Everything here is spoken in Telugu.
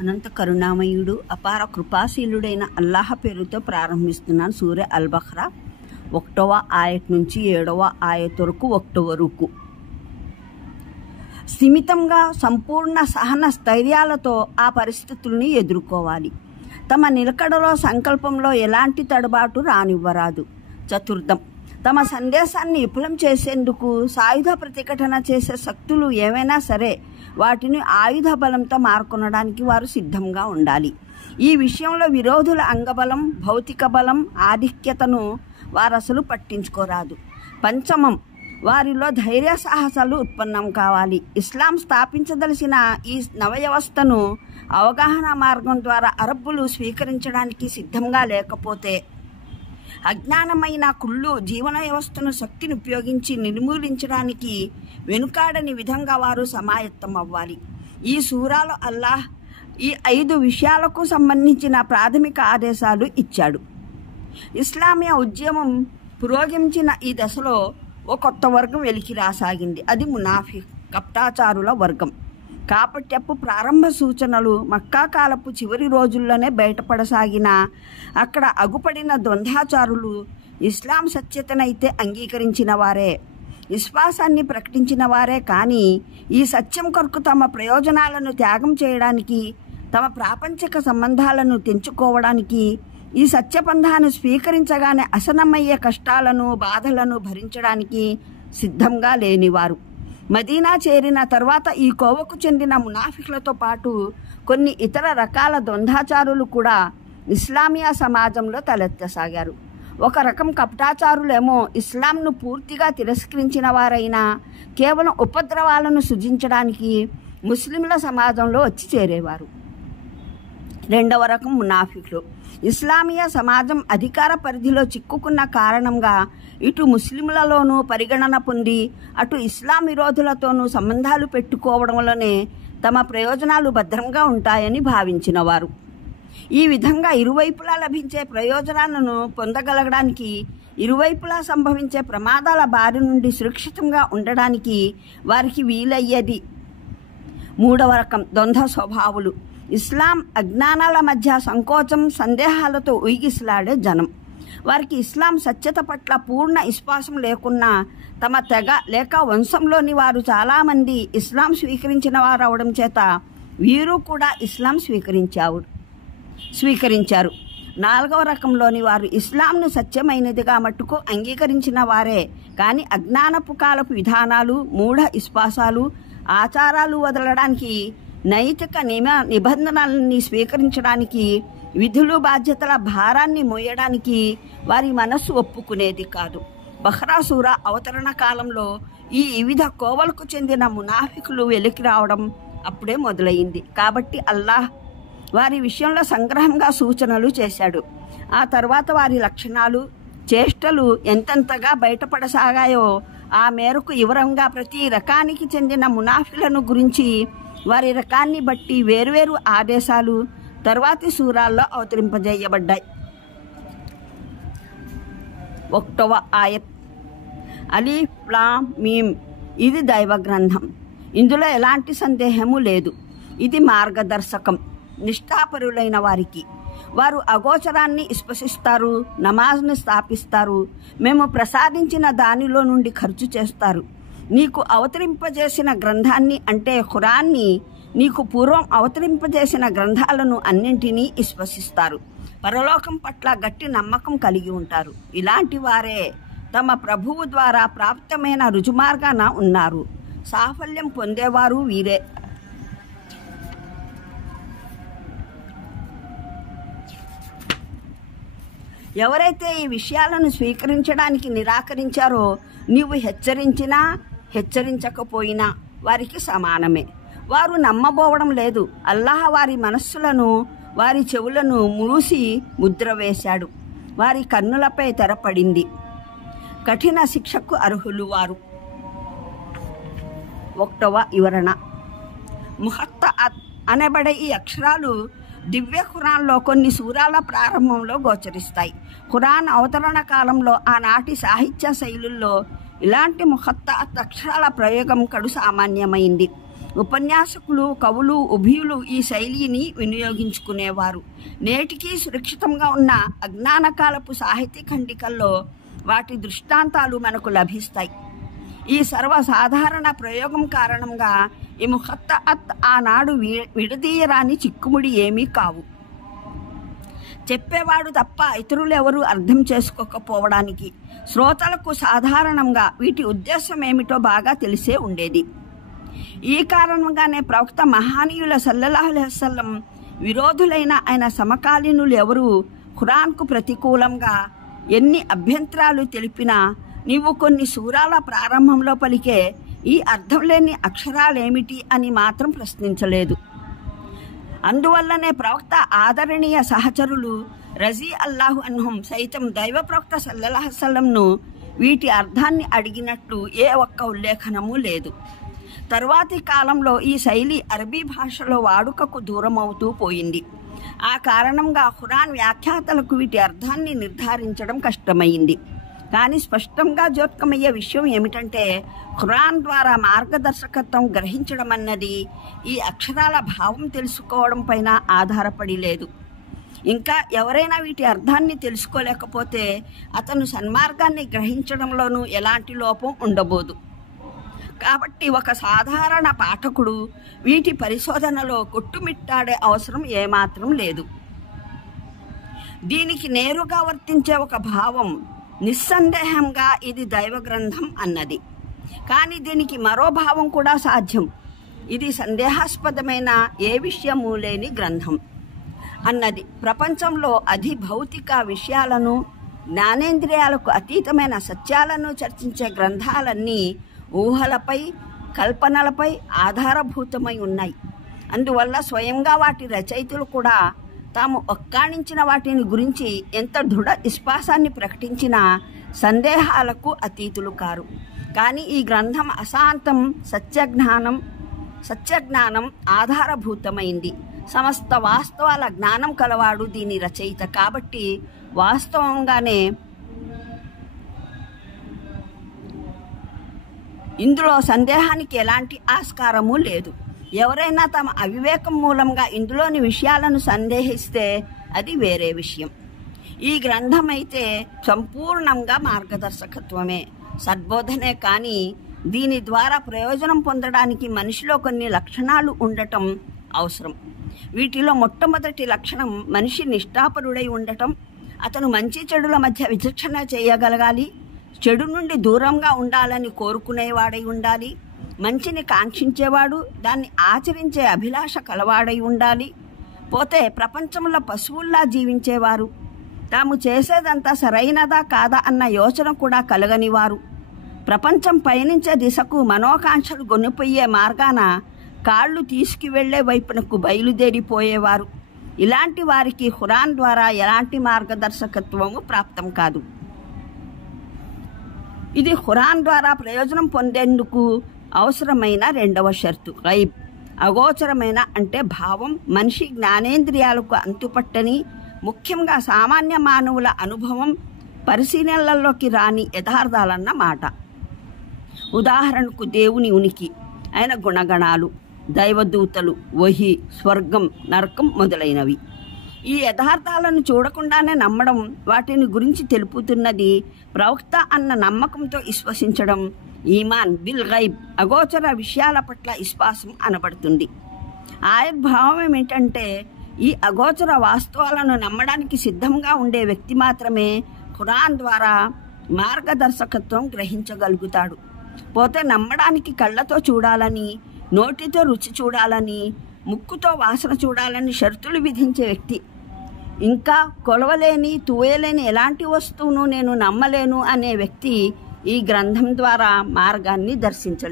అనంత కరుణామయుడు అపార కృపాశీలుడైన అల్లాహ్ పేరుతో ప్రారంభిస్తున్నాను. సూర అల్ బఖ్రా 1వ ఆయత్ నుంచి 7వ ఆయత్ వరకు 1 వరకు. స్థిమితంగా సంపూర్ణ సహన స్థైర్యాలతో ఆ పరిస్థితుల్ని ఎదుర్కోవాలి. తమ నిలకడలో సంకల్పంలో ఎలాంటి తడబాటు రానివ్వరాదు. చతుర్థం, తమ సందేశాన్ని విఫలం చేసేందుకు సాయుధ ప్రతిఘటన చేసే శక్తులు ఏవైనా సరే వాటిని ఆయుధ బలంతో మార్కొనడానికి వారు సిద్ధంగా ఉండాలి. ఈ విషయంలో విరోధుల అంగబలం, భౌతిక బలం, ఆధిక్యతను వారు అసలు పట్టించుకోరాదు. పంచమం, వారిలో ధైర్య సాహసాలు ఉత్పన్నం కావాలి. ఇస్లాం స్థాపించదలిసిన ఈ నవవ్యవస్థను అవగాహన మార్గం ద్వారా అరబ్బులు స్వీకరించడానికి సిద్ధంగా లేకపోతే అజ్ఞానమైన కుళ్ళు జీవన వ్యవస్థను శక్తిని ఉపయోగించి నిర్మూలించడానికి వెనుకాడని విధంగా వారు సమాయత్తం అవ్వాలి. ఈ సూరాలో అల్లాహ్ ఈ 5 విషయాలకు సంబంధించిన ప్రాథమిక ఆదేశాలు ఇచ్చాడు. ఇస్లామీయ ఉద్యమం పురోగమించిన ఈ దశలో ఓ కొత్త వర్గం వెలికి రాసాగింది. అది మునాఫిక్, కపటాచారుల వర్గం. కాపట్యపు ప్రారంభ సూచనలు మక్కా కాలపు చివరి రోజుల్లోనే బయటపడసాగిన అక్కడ అగుపడిన ద్వంద్వాచారులు ఇస్లాం సత్యతనైతే అంగీకరించిన వారే, విశ్వాసాన్ని ప్రకటించిన వారే, కానీ ఈ సత్యం కొరకు తమ ప్రయోజనాలను త్యాగం చేయడానికి, తమ ప్రాపంచిక సంబంధాలను తెంచుకోవడానికి, ఈ సత్యపంథాను స్వీకరించగానే అసనమయ్యే కష్టాలను బాధలను భరించడానికి సిద్ధంగా లేనివారు. మదీనా చేరిన తర్వాత ఈ కోవకు చెందిన మునాఫికులతో పాటు కొన్ని ఇతర రకాల ద్వంద్వాచారులు కూడా ఇస్లామియా సమాజంలో తలెత్తసాగారు. ఒక రకం కపటాచారులేమో ఇస్లాంను పూర్తిగా తిరస్కరించిన వారైనా కేవలం ఉపద్రవాలను సృజించడానికి ముస్లింల సమాజంలో వచ్చి చేరేవారు. రెండవ రకం మునాఫికులు ఇస్లామియా సమాజం అధికార పరిధిలో చిక్కుకున్న కారణంగా ఇటు ముస్లింలలోనూ పరిగణన పొంది అటు ఇస్లాం విరోధులతోనూ సంబంధాలు పెట్టుకోవడంలోనే తమ ప్రయోజనాలు భద్రంగా ఉంటాయని భావించిన వారు. ఈ విధంగా ఇరువైపులా లభించే ప్రయోజనాలను పొందగలగడానికి, ఇరువైపులా సంభవించే ప్రమాదాల బారి నుండి సురక్షితంగా ఉండడానికి వారికి వీలయ్యేది. మూడవ రకం ద్వంద్వ స్వభావులు ఇస్లాం అజ్ఞానాల మధ్య సంకోచం సందేహాలతో ఉయిగిసలాడే జనం. వారికి ఇస్లాం సత్యత పట్ల పూర్ణ విశ్వాసం లేకున్నా తమ తెగ లేక వంశంలోని వారు చాలామంది ఇస్లాం స్వీకరించిన వారు అవడం చేత వీరు కూడా ఇస్లాం స్వీకరించారు. నాలుగవ రకంలోని వారు ఇస్లాంను సత్యమైనదిగా మట్టుకు అంగీకరించిన వారే, కానీ అజ్ఞానపు కాలపు విధానాలు, మూఢ విశ్వాసాలు, ఆచారాలు వదలడానికి, నైతిక నిబంధనల్ని స్వీకరించడానికి, విధులు బాధ్యతల భారాన్ని మోయడానికి వారి మనస్సు ఒప్పుకునేది కాదు. బఖ్రా సూర అవతరణ కాలంలో ఈ వివిధ కోవలకు చెందిన మునాఫికులు వెలికి రావడం అప్పుడే మొదలైంది. కాబట్టి అల్లాహ్ వారి విషయంలో సంగ్రహంగా సూచనలు చేశాడు. ఆ తర్వాత వారి లక్షణాలు, చేష్టలు ఎంతెంతగా బయటపడసాగాయో ఆ మేరకు వివరంగా ప్రతి రకానికి చెందిన మునాఫికులను గురించి, వారి రకాన్ని బట్టి వేర్వేరు ఆదేశాలు తర్వాతి సూరాల్లో అవతరింపజేయబడ్డాయి. 1వ ఆయత్, అలీఫ్ లామ్ మీమ్, ఇది దైవ గ్రంథం, ఇందులో ఎలాంటి సందేహము లేదు. ఇది మార్గదర్శకం నిష్ఠాపరులైన వారికి. వారు అగోచరాన్ని విశ్వసిస్తారు, నమాజ్ను స్థాపిస్తారు, మేము ప్రసాదించిన దానిలో నుండి ఖర్చు చేస్తారు. నీకు అవతరింపజేసిన గ్రంథాన్ని అంటే ఖురాన్ని, నీకు పూర్వం అవతరింపజేసిన గ్రంథాలను అన్నింటినీ విశ్వసిస్తారు. పరలోకం పట్ల గట్టి నమ్మకం కలిగి ఉంటారు. ఇలాంటి వారే తమ ప్రభువు ద్వారా ప్రాప్తమైన రుజుమార్గాన ఉన్నారు. సాఫల్యం పొందేవారు వీరే. ఎవరైతే ఈ విషయాలను స్వీకరించడానికి నిరాకరించారో నీవు హెచ్చరించినా హెచ్చరించకపోయినా వారికి సమానమే. వారు నమ్మబోవడం లేదు. అల్లాహ్ వారి మనస్సులను, వారి చెవులను మూసి ముద్ర వేశాడు. వారి కన్నులపై తెరపడింది. కఠిన శిక్షకు అర్హులు వారు. 1వ వివరణ, ముహత్తఅత్ అనబడే ఈ అక్షరాలు దివ్య ఖురాన్లో కొన్ని సూరాల ప్రారంభంలో గోచరిస్తాయి. ఖురాన్ అవతరణ కాలంలో ఆనాటి సాహిత్య శైలుల్లో ఇలాంటి ముహత్తఅత్ అక్షరాల ప్రయోగం కడు సామాన్యమైంది. ఉపన్యాసకులు, కవులు, ఉభయులు ఈ శైలిని వినియోగించుకునేవారు. నేటికీ సురక్షితంగా ఉన్న అజ్ఞానకాలపు సాహితీ ఖండికల్లో వాటి దృష్టాంతాలు మనకు లభిస్తాయి. ఈ సర్వసాధారణ ప్రయోగం కారణంగా ఈ ముఖత్తఅత్ ఆనాడు విడదీయరాని చిక్కుముడి ఏమీ కావు. చెప్పేవాడు తప్ప ఇతరులెవరూ అర్థం చేసుకోకపోవడానికి శ్రోతలకు సాధారణంగా వీటి ఉద్దేశం ఏమిటో బాగా తెలిసే ఉండేది. ఈ కారణంగానే ప్రవక్త మహానీయుల సల్లల్లాహు అలైహి వసల్లం విరోధులైన ఆయన సమకాలీనులు ఎవరూ ఖురాన్కు ప్రతికూలంగా ఎన్ని అభ్యంతరాలు తెలిపినా నీవు కొన్ని సూరాల ప్రారంభంలో పలికే ఈ అర్థం లేని అక్షరాలేమిటి అని మాత్రం ప్రశ్నించలేదు. అందువల్లనే ప్రవక్త ఆదరణీయ సహచరులు రజీ అల్లాహు అన్హుం సైతం దైవ ప్రవక్త సల్లల్లాహు అలైహి వసల్లంను వీటి అర్థాన్ని అడిగినట్లు ఏ ఒక్క ఉల్లేఖనము లేదు. తరువాతి కాలంలో ఈ శైలి అరబీ భాషలో వాడుకకు దూరమవుతూ పోయింది. ఆ కారణంగా ఖురాన్ వ్యాఖ్యాతలకు వీటి అర్థాన్ని నిర్ధారించడం కష్టమైంది. కానీ స్పష్టంగా జోత్కమయ్యే విషయం ఏమిటంటే ఖురాన్ ద్వారా మార్గదర్శకత్వం గ్రహించడం అన్నది ఈ అక్షరాల భావం తెలుసుకోవడం పైన ఆధారపడి లేదు. ఇంకా ఎవరైనా వీటి అర్థాన్ని తెలుసుకోలేకపోతే అతను సన్మార్గాన్ని గ్రహించడంలోనూ ఎలాంటి లోపం ఉండబోదు. కాబట్టి ఒక సాధారణ పాఠకుడు వీటి పరిశోధనలో కొట్టుమిట్టాడే అవసరం ఏమాత్రం లేదు. దీనికి నేరుగా వర్తించే ఒక భావం నిస్సందేహంగా ఇది దైవ గ్రంథం అన్నది. కానీ దీనికి మరో భావం కూడా సాధ్యం. ఇది సందేహాస్పదమైన ఏ విషయమూ లేని గ్రంథం అన్నది. ప్రపంచంలో అధిభౌతిక విషయాలను, జ్ఞానేంద్రియాలకు అతీతమైన సత్యాలను చర్చించే గ్రంథాలన్నీ ఊహలపై, కల్పనలపై ఆధారభూతమై ఉన్నాయి. అందువల్ల స్వయంగా వాటి రచయితలు కూడా తాము ఒక్కాణించిన వాటిని గురించి ఎంత దృఢ విశ్వాసాన్ని ప్రకటించినా సందేహాలకు అతీతులు కారు. కానీ ఈ గ్రంథం అశాంతం సత్యజ్ఞానం ఆధారభూతమైంది. సమస్త వాస్తవాల జ్ఞానం కలవాడు దీని రచయిత. కాబట్టి వాస్తవంగానే ఇందులో సందేహానికి ఎలాంటి ఆస్కారము లేదు. ఎవరైనా తమ అవివేకం మూలంగా ఇందులోని విషయాలను సందేహిస్తే అది వేరే విషయం. ఈ గ్రంథం అయితే సంపూర్ణంగా మార్గదర్శకత్వమే, సద్బోధనే. కానీ దీని ద్వారా ప్రయోజనం పొందడానికి మనిషిలో కొన్ని లక్షణాలు ఉండటం అవసరం. వీటిలో మొట్టమొదటి లక్షణం మనిషి నిష్ఠాపరుడై ఉండటం. అతను మంచి చెడుల మధ్య విచక్షణ చేయగలగాలి. చెడు నుండి దూరంగా ఉండాలని కోరుకునేవాడై ఉండాలి. మంచిని కాంక్షించేవాడు, దాన్ని ఆచరించే అభిలాష కలవాడై ఉండాలి. పోతే ప్రపంచంలో పశువుల్లా జీవించేవారు, తాము చేసేదంతా సరైనదా కాదా అన్న యోచన కూడా కలగనివారు, ప్రపంచం పయనించే దిశకు మనోకాంక్షలు గొనిపోయే మార్గాన కాళ్ళు తీసుకువెళ్లే వైపునకు బయలుదేరిపోయేవారు. ఇలాంటి వారికి ఖురాన్ ద్వారా ఎలాంటి మార్గదర్శకత్వము ప్రాప్తం కాదు. ఇది ఖురాన్ ద్వారా ప్రయోజనం పొందేందుకు అవసరమైన రెండవ షరతు. గైబ్, అగోచరమైన అంటే భావం, మనిషి జ్ఞానేంద్రియాలకు అంతుపట్టని, ముఖ్యంగా సామాన్య మానవుల అనుభవం పరిశీలనలలోకి రాని యథార్థాలన్న మాట. ఉదాహరణకు దేవుని ఉనికి, ఆయన గుణగణాలు, దైవదూతలు, వహీ, స్వర్గం, నరకం మొదలైనవి. ఈ యథార్థాలను చూడకుండానే నమ్మడం, వాటిని గురించి తెలుపుతున్నది ప్రవక్త అన్న నమ్మకంతో విశ్వసించడం ఈమాన్ బిల్ గైబ్, అగోచర విషయాల పట్ల విశ్వాసం అనబడుతుంది. ఆయత్ భావం ఏమిటంటే ఈ అగోచర వాస్తవాలను నమ్మడానికి సిద్ధంగా ఉండే వ్యక్తి మాత్రమే ఖురాన్ ద్వారా మార్గదర్శకత్వం గ్రహించగలుగుతాడు. పోతే నమ్మడానికి కళ్ళతో చూడాలని, నోటితో రుచి చూడాలని, ముక్కుతో వాసన చూడాలని షరతులు విధించే వ్యక్తి, ఇంకా కొలవలేని తూయలేని ఎలాంటి వస్తువును నేను నమ్మలేను అనే వ్యక్తి ఈ గ్రంథం ద్వారా మార్గాన్ని దర్శించలేడు.